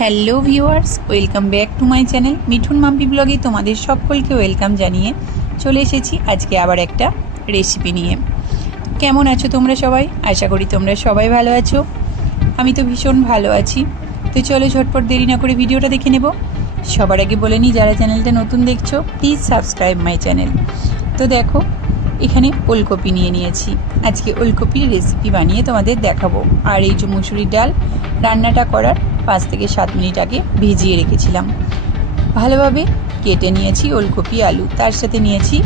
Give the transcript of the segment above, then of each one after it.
Hello viewers, welcome back to my channel Mithun Mampi ব্লগে তোমাদের সকলকে ওয়েলকাম জানিয়ে চলে এসেছি আজকে আবার একটা রেসিপি নিয়ে। কেমন আছো তোমরা সবাই? আশা করি তোমরা সবাই ভালো আছো। আমি তো ভীষণ ভালো আছি। তো চলো ঝটপট দেরি না করে ভিডিওটা দেখে নেব। সবার আগে বলে নিই, যারা চ্যানেলটা নতুন দেখছো প্লিজ সাবস্ক্রাইব মাই চ্যানেল। তো দেখো, এখানে ওলকপি নিয়ে নিয়েছি। আজকে ওলকপির রেসিপি বানিয়ে তোমাদের দেখাবো। আর এই যে মুসুরির ডাল, রান্নাটা করার 5 থেকে 7 মিনিট আগে ভিজিয়ে রেখেছিলাম। ভালোভাবে কেটে নিয়েছি ওলকপি, আলু, তার সাথে নিয়েছি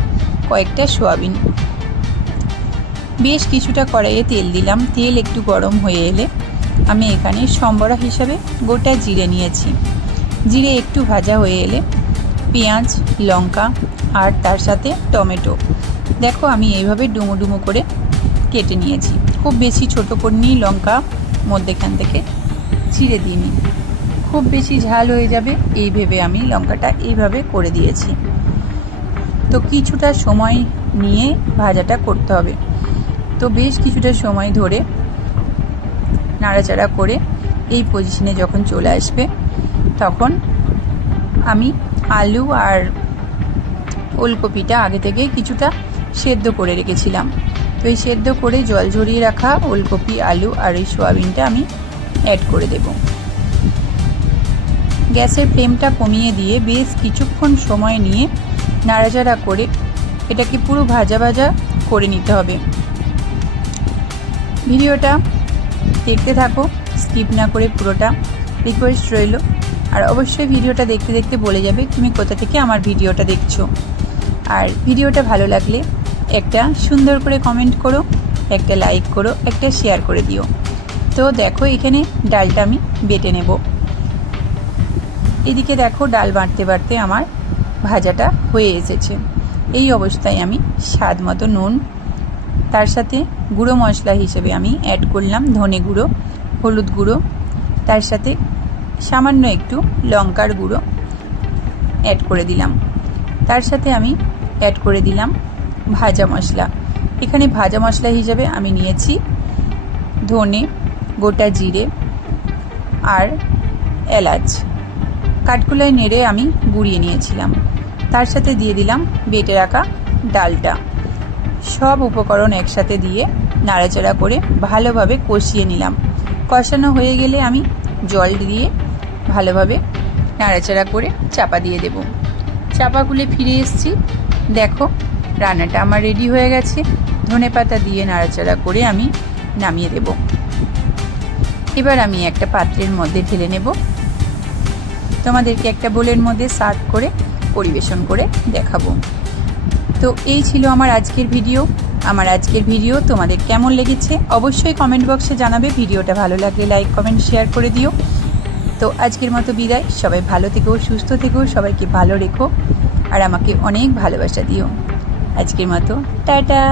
কয়েকটা সয়াবিন। বেশ কিছুটা কড়াইয়ে তেল দিলাম। তেল একটু গরম হয়ে এলে আমি এখানে সম্বরা হিসাবে গোটা জিরে নিয়েছি। জিরে একটু ভাজা হয়ে এলে পেঁয়াজ, লঙ্কা আর তার সাথে টমেটো, দেখো আমি এইভাবে ডুমো ডুমো করে কেটে নিয়েছি। খুব বেশি ছোটো করে নিই লঙ্কা, মধ্যেখান থেকে ছিঁড়ে দিইনি। খুব বেশি ঝাল হয়ে যাবে এই ভেবে আমি লঙ্কাটা এইভাবে করে দিয়েছি। তো কিছুটা সময় নিয়ে ভাজাটা করতে হবে। তো বেশ কিছুটা সময় ধরে নাড়াচাড়া করে এই পজিশনে যখন চলে আসবে তখন আমি আলু আর ওলকপিটা আগে থেকে কিছুটা সেদ্ধ করে রেখেছিলাম। তো এই সেদ্ধ করে জল ঝরিয়ে রাখা ওলকপি, আলু আর এই সয়াবিনটা আমি অ্যাড করে দেব। গ্যাসের ফ্লেমটা কমিয়ে দিয়ে বেশ কিছুক্ষণ সময় নিয়ে নাড়াচাড়া করে এটাকে পুরো ভাজা ভাজা করে নিতে হবে। ভিডিওটা দেখতে থাকো, স্কিপ না করে পুরোটা, রিকোয়েস্ট রইল। আর অবশ্যই ভিডিওটা দেখতে দেখতে বলে যাবে তুমি কোথা থেকে আমার ভিডিওটা দেখছো। আর ভিডিওটা ভালো লাগলে একটা সুন্দর করে কমেন্ট করো, একটা লাইক করো, একটা শেয়ার করে দিও। তো দেখো, এখানে ডালটা আমি বেটে নেব। এদিকে দেখো, ডাল বাটতে বাটতে আমার ভাজাটা হয়ে এসেছে। এই অবস্থায় আমি স্বাদ মতো নুন, তার সাথে গুঁড়ো মশলা হিসেবে আমি অ্যাড করলাম ধনে গুঁড়ো, হলুদ গুঁড়ো, তার সাথে সামান্য একটু লঙ্কার গুঁড়ো অ্যাড করে দিলাম। তার সাথে আমি অ্যাড করে দিলাম ভাজা মশলা। এখানে ভাজা মশলা হিসেবে আমি নিয়েছি ধনে, গোটা জিরে আর এলাচ, কাঠকুলায় নেড়ে আমি গুঁড়িয়ে নিয়েছিলাম। তার সাথে দিয়ে দিলাম বেটে রাখা ডালটা। সব উপকরণ একসাথে দিয়ে নাড়াচাড়া করে ভালোভাবে কষিয়ে নিলাম। কষানো হয়ে গেলে আমি জল দিয়ে ভালোভাবে নাড়াচাড়া করে চাপা দিয়ে দেব। চাপা খুলে ফিরে এসেছি। দেখো, রান্নাটা আমার রেডি হয়ে গেছে। ধনেপাতা দিয়ে নাড়াচাড়া করে আমি নামিয়ে দেব। এবার আমি একটা পাত্রের মধ্যে ঢেলে নেব। তোমাদেরকে একটা বোলের মধ্যে সার্ভ করে পরিবেশন করে দেখাবো। তো এই ছিল আমার আজকের ভিডিও। আমার আজকের ভিডিও তোমাদের কেমন লেগেছে অবশ্যই কমেন্ট বক্সে জানাবে। ভিডিওটা ভালো লাগলে লাইক, কমেন্ট, শেয়ার করে দিও। তো আজকের মতো বিদায়। সবাই ভালো থেকো, সুস্থ থেকো, সবাইকে ভালো রেখো আর আমাকে অনেক ভালোবাসা দিও। আজকের মতো টাটা।